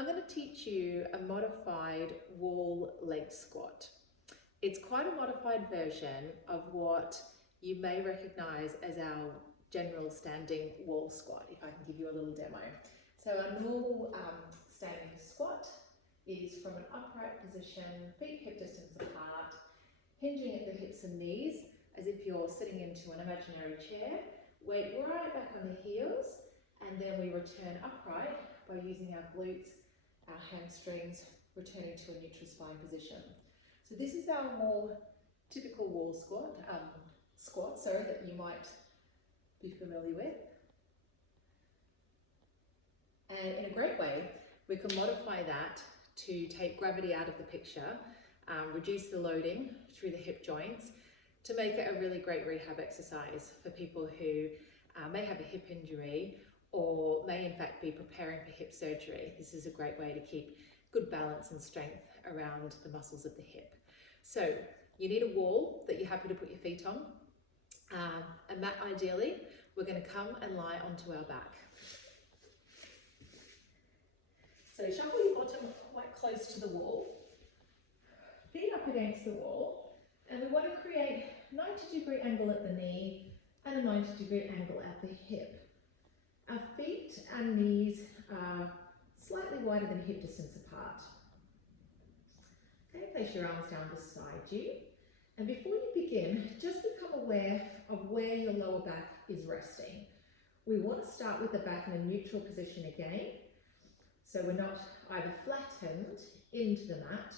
I'm going to teach you a modified wall leg squat. It's quite a modified version of what you may recognize as our general standing wall squat, if I can give you a little demo. So a normal standing squat is from an upright position, feet hip distance apart, hinging at the hips and knees as if you're sitting into an imaginary chair. Weight right back on the heels, and then we return upright by using our glutes, our hamstrings, returning to a neutral spine position. So this is our more typical wall squat, that you might be familiar with. And in a great way, we can modify that to take gravity out of the picture, reduce the loading through the hip joints, to make it a really great rehab exercise for people who may have a hip injury or may in fact be preparing for hip surgery. This is a great way to keep good balance and strength around the muscles of the hip. So you need a wall that you're happy to put your feet on, a mat ideally. We're going to come and lie onto our back. So shuffle your bottom quite close to the wall, feet up against the wall, and we want to create a 90-degree angle at the knee and a 90-degree angle at the hip. Our feet and knees are slightly wider than hip distance apart. Okay, place your arms down beside you. And before you begin, just become aware of where your lower back is resting. We want to start with the back in a neutral position again. So we're not either flattened into the mat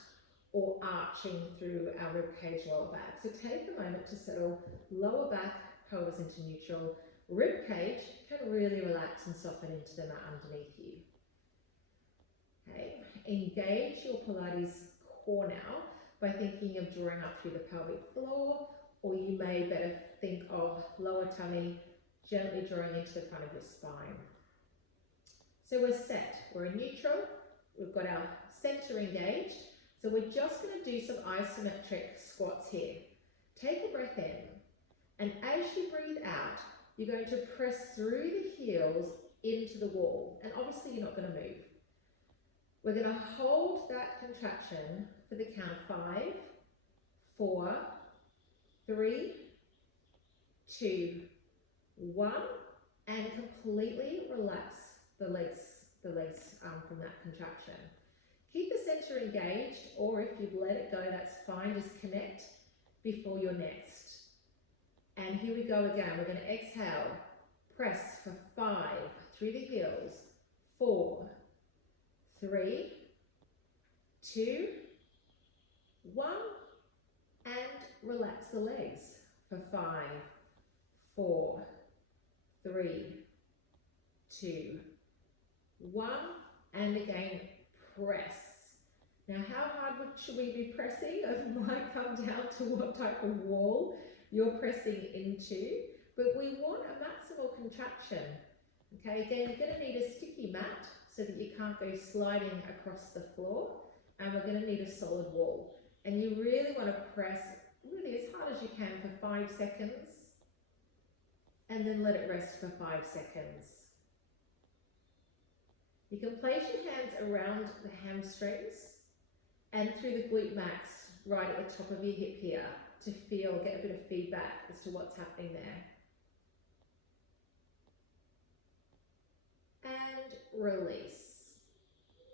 or arching through our ribcage lower back. So take a moment to settle lower back, pelvis into neutral. Ribcage can really relax and soften into the mat underneath you. Okay, engage your Pilates core now by thinking of drawing up through the pelvic floor, or you may better think of lower tummy gently drawing into the front of your spine. So we're set, we're in neutral, we've got our center engaged. So we're just going to do some isometric squats here. Take a breath in, and as you breathe out, you're going to press through the heels into the wall, and obviously you're not going to move. We're going to hold that contraction for the count of 5, 4, 3, 2, 1, and completely relax the legs from that contraction. Keep the center engaged, or if you've let it go, that's fine. Just connect before your next. And here we go again. We're going to exhale, press for 5 through the heels, 4, 3, 2, 1, and relax the legs for 5, 4, 3, 2, 1, and again, press. Now, how hard should we be pressing? It might come down to what type of wall you're pressing into, but we want a maximal contraction. Okay, again, you're going to need a sticky mat so that you can't go sliding across the floor, and we're going to need a solid wall. And you really want to press really as hard as you can for 5 seconds, and then let it rest for 5 seconds. You can place your hands around the hamstrings and through the glute max right at the top of your hip here to get a bit of feedback as to what's happening there. And release.